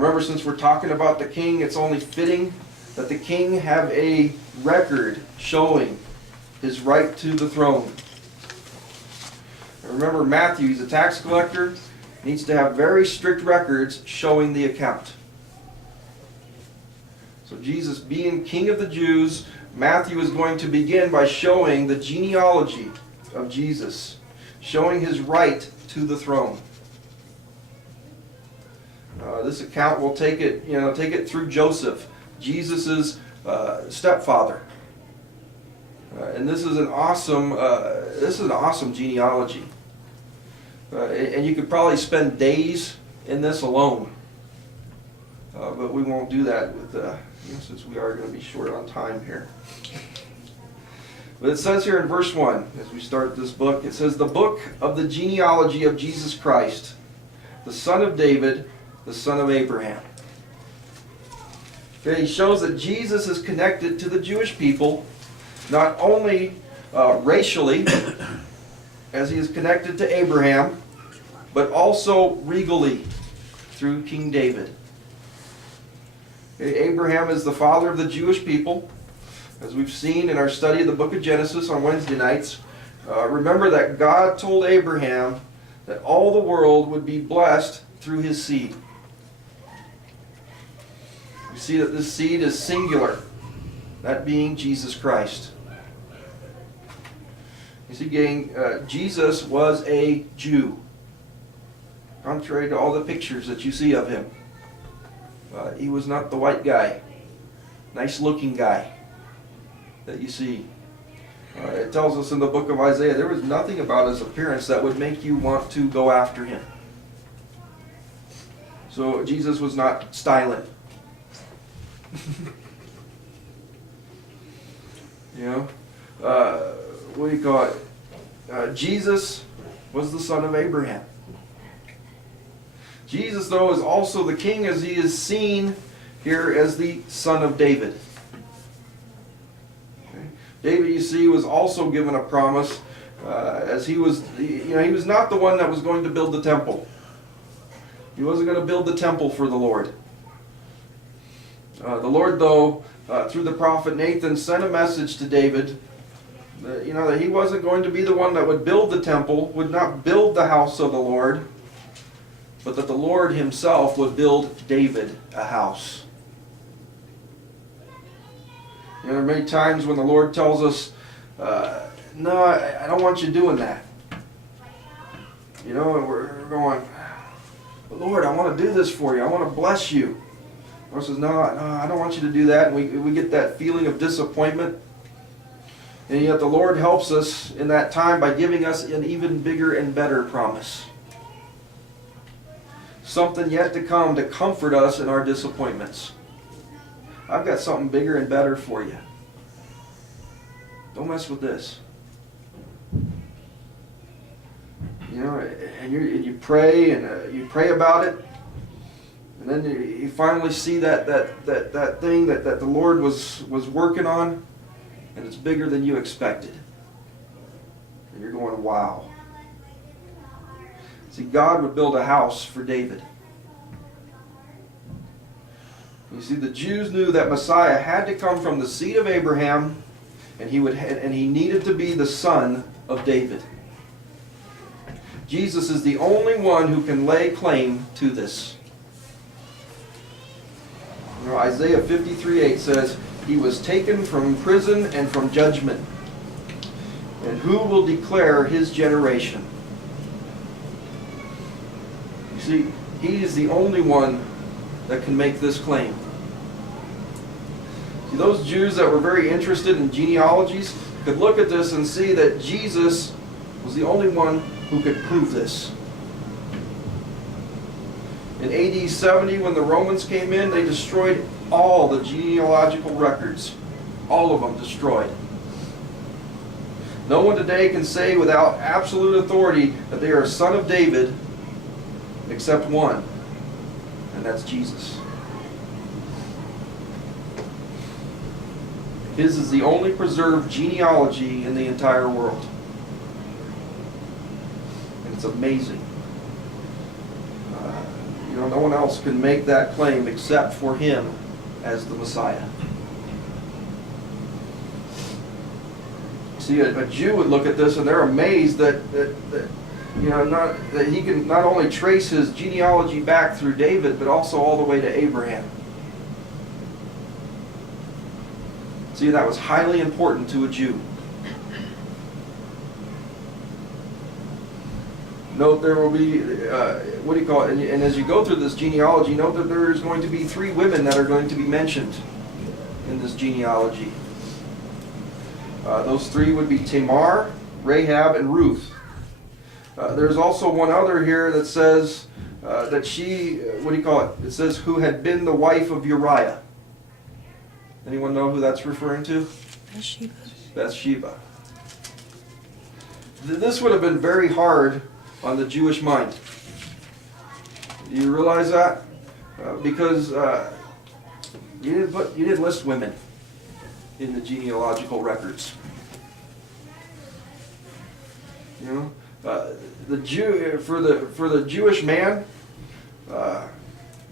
Remember, since we're talking about the king, it's only fitting that the king have a record showing his right to the throne. And remember, Matthew, he's a tax collector, needs to have very strict records showing the account. So Jesus, being king of the Jews, Matthew is going to begin by showing the genealogy of Jesus, showing his right to the throne. This account will take it through Joseph, Jesus' stepfather, and this is an awesome genealogy. And you could probably spend days in this alone, but we won't do that since we are going to be short on time here. But it says here in verse 1, as we start this book, it says, "The book of the genealogy of Jesus Christ, the son of David, the son of Abraham." Okay, he shows that Jesus is connected to the Jewish people, not only racially, as he is connected to Abraham, but also regally through King David. Okay, Abraham is the father of the Jewish people. As we've seen in our study of the book of Genesis on Wednesday nights, remember that God told Abraham that all the world would be blessed through his seed. We see that this seed is singular, that being Jesus Christ. You see, gang, Jesus was a Jew, contrary to all the pictures that you see of him. He was not the white guy, nice-looking guy that you see. It tells us in the book of Isaiah, there was nothing about his appearance that would make you want to go after him. So Jesus was not styling. What do you call it? Jesus was the son of Abraham. Jesus, though, is also the king, as he is seen here as the son of David. Okay. David, you see, was also given a promise, as he was not the one that was going to build the temple. He wasn't going to build the temple for the Lord. The Lord, though, through the prophet Nathan, sent a message to David that he wasn't going to be the one that would build the temple, would not build the house of the Lord, but that the Lord himself would build David a house. There are many times when the Lord tells us, no, I don't want you doing that. And we're going, but Lord, I want to do this for you. I want to bless you. The Lord says, no, I don't want you to do that. And we get that feeling of disappointment. And yet the Lord helps us in that time by giving us an even bigger and better promise. Something yet to come to comfort us in our disappointments. I've got something bigger and better for you. Don't mess with this. And you pray and you pray about it, and then you finally see that thing that the Lord was working on, and it's bigger than you expected. And you're going, wow. See, God would build a house for David. You see, the Jews knew that Messiah had to come from the seed of Abraham, and he needed to be the son of David. Jesus is the only one who can lay claim to this. Isaiah 53:8 says, "He was taken from prison and from judgment. And who will declare his generation?" You see, he is the only one that can make this claim. See, those Jews that were very interested in genealogies could look at this and see that Jesus was the only one who could prove this. In AD 70, when the Romans came in, they destroyed all the genealogical records. All of them destroyed. No one today can say without absolute authority that they are a son of David, except one, and that's Jesus. His is the only preserved genealogy in the entire world. And it's amazing. You know, no one else can make that claim except for him as the Messiah. See, a Jew would look at this and they're amazed that he can not only trace his genealogy back through David, but also all the way to Abraham. See, that was highly important to a Jew. Note there will be, and as you go through this genealogy, note that there is going to be 3 women that are going to be mentioned in this genealogy. Those 3 would be Tamar, Rahab, and Ruth. There's also one other here that says that she, it says who had been the wife of Uriah. Anyone know who that's referring to? Bathsheba. Bathsheba. This would have been very hard on the Jewish mind. Do you realize that? Because you didn't list women in the genealogical records. You know, for the Jewish man,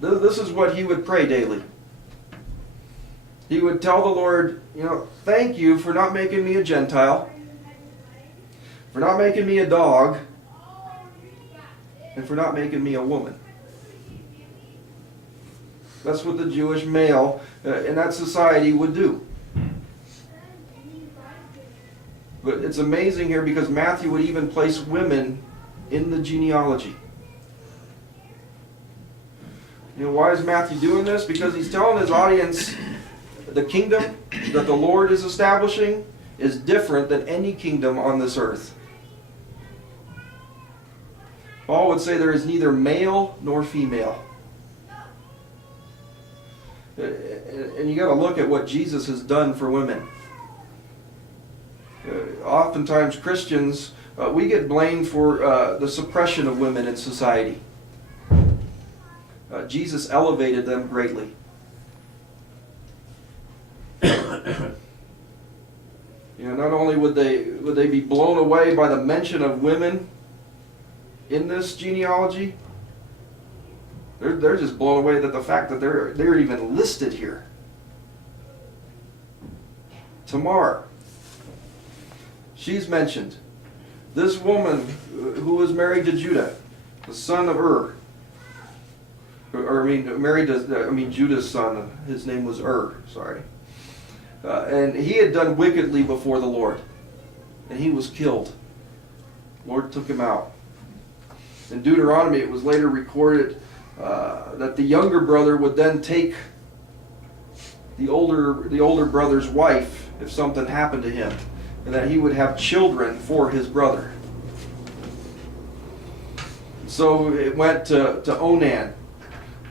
this is what he would pray daily. He would tell the Lord, thank you for not making me a Gentile, for not making me a dog, and for not making me a woman. That's what the Jewish male in that society would do. But it's amazing here because Matthew would even place women in the genealogy. Why is Matthew doing this? Because he's telling his audience the kingdom that the Lord is establishing is different than any kingdom on this earth. Paul would say there is neither male nor female. And you got to look at what Jesus has done for women. Oftentimes Christians, we get blamed for the suppression of women in society. Jesus elevated them greatly. Not only would they be blown away by the mention of women in this genealogy, they're just blown away that the fact that they're even listed here. Tamar, she's mentioned. This woman who was married to Judah, the son of Judah's son. His name was sorry. And he had done wickedly before the Lord. And he was killed. The Lord took him out. In Deuteronomy, it was later recorded that the younger brother would then take the older brother's wife if something happened to him, and that he would have children for his brother. So it went to Onan,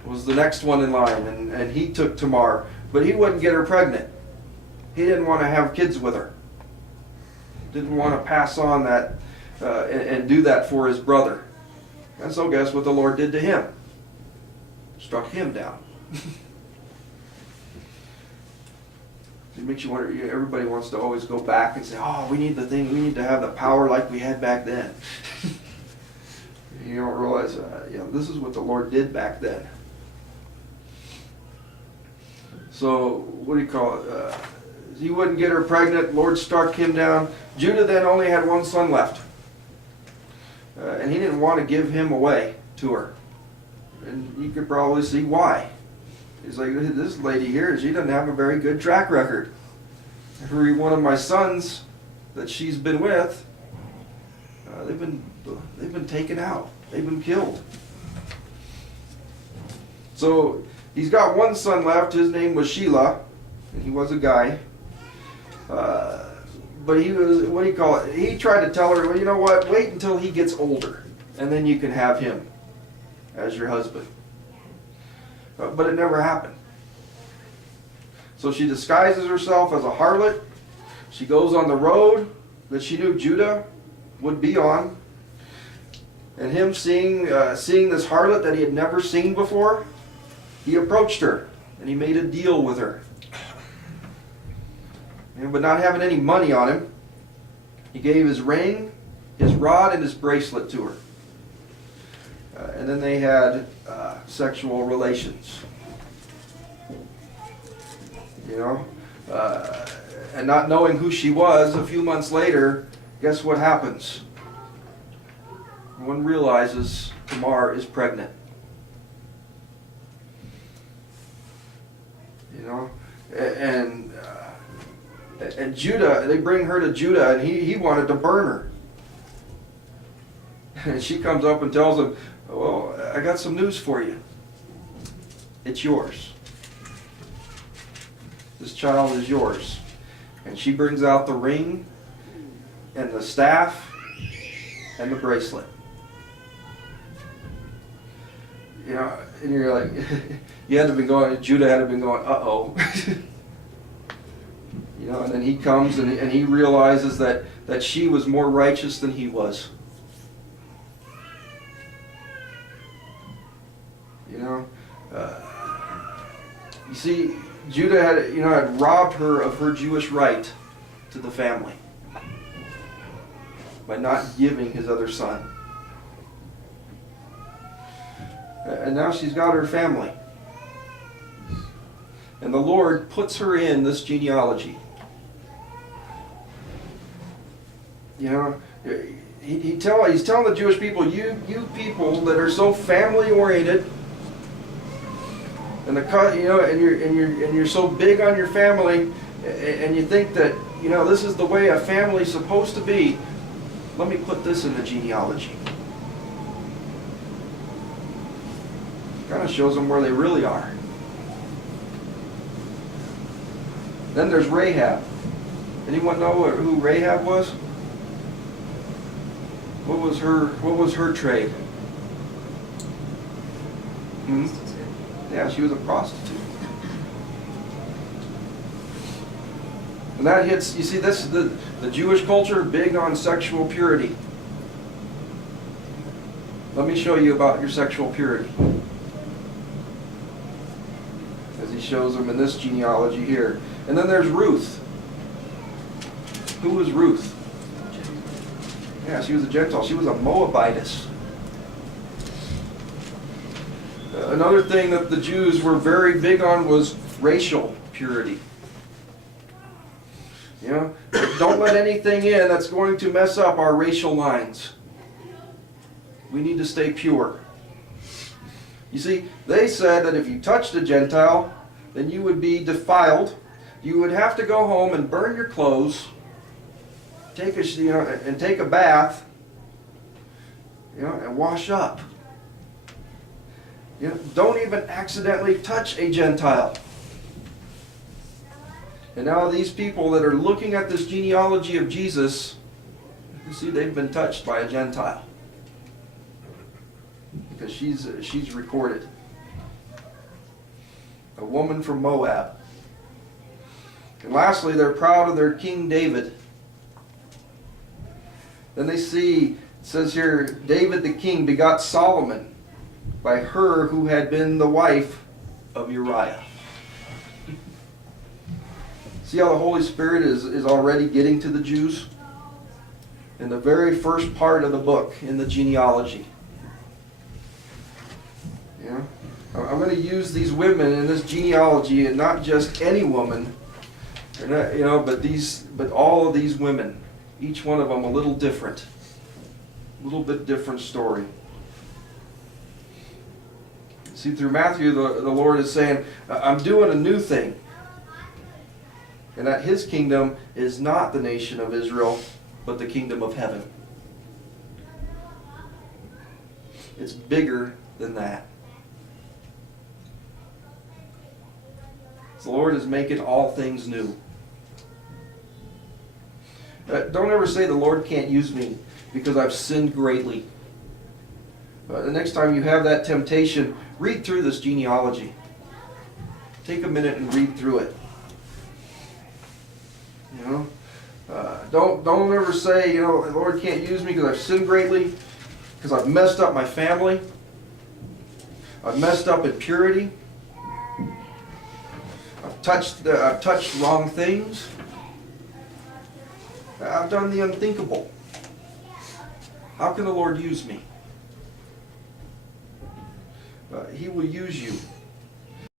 was the next one in line, and he took Tamar, but he wouldn't get her pregnant. He didn't want to have kids with her. Didn't want to pass on that and do that for his brother. And so guess what the Lord did to him? Struck him down. It makes you wonder, everybody wants to always go back and say, we need to have the power like we had back then. You don't realize, this is what the Lord did back then. So, he wouldn't get her pregnant, Lord struck him down. Judah then only had one son left. And he didn't want to give him away to her. And you could probably see why. He's like, this lady here, she doesn't have a very good track record. Every one of my sons that she's been with, they've been taken out. They've been killed. So he's got one son left. His name was Shelah, and he was a guy. But he was, he tried to tell her, well, you know what, wait until he gets older, and then you can have him as your husband. But it never happened. So she disguises herself as a harlot. She goes on the road that she knew Judah would be on. And him seeing this harlot that he had never seen before, he approached her and he made a deal with her. But not having any money on him, he gave his ring, his rod, and his bracelet to her. And then they had sexual relations. You know? And not knowing who she was, a few months later, guess what happens? One realizes Tamar is pregnant. You know? And Judah, they bring her to Judah, and he wanted to burn her. And she comes up and tells him, well, I got some news for you. It's yours. This child is yours. And she brings out the ring and the staff and the bracelet. You know, and you're like, you had to be going, Judah had to be going, uh-oh. You know, and then he comes and he realizes that she was more righteous than he was. You know, you see, Judah had robbed her of her Jewish right to the family by not giving his other son. And now she's got her family. And the Lord puts her in this genealogy. You know, he's telling the Jewish people, you people that are so family oriented, and you're so big on your family, and you think that this is the way a family's supposed to be. Let me put this in the genealogy. Kind of shows them where they really are. Then there's Rahab. Anyone know who Rahab was? What was her trade? Yeah, she was a prostitute. And that hits, you see, this the Jewish culture, big on sexual purity. Let me show you about your sexual purity. As he shows them in this genealogy here. And then there's Ruth. Who was Ruth? Yeah, she was a Gentile. She was a Moabitess. Another thing that the Jews were very big on was racial purity. You know, don't let anything in that's going to mess up our racial lines. We need to stay pure. You see, they said that if you touched a Gentile, then you would be defiled. You would have to go home and burn your clothes, take a bath, and wash up. Don't even accidentally touch a Gentile. And now these people that are looking at this genealogy of Jesus, you see they've been touched by a Gentile. Because she's recorded. A woman from Moab. And lastly, they're proud of their King David. Then they see, it says here, David the king begot Solomon by her who had been the wife of Uriah. See how the Holy Spirit is already getting to the Jews? In the very first part of the book, in the genealogy. I'm going to use these women in this genealogy, and not just any woman, but all of these women. Each one of them a little different. A little bit different story. See, through Matthew, the Lord is saying, I'm doing a new thing. And that His kingdom is not the nation of Israel, but the kingdom of heaven. It's bigger than that. The Lord is making all things new. Don't ever say the Lord can't use me because I've sinned greatly. The next time you have that temptation, read through this genealogy. Take a minute and read through it. Don't ever say, the Lord can't use me because I've sinned greatly, because I've messed up my family. I've messed up in purity. I've touched wrong things. I've done the unthinkable. How can the Lord use me? He will use you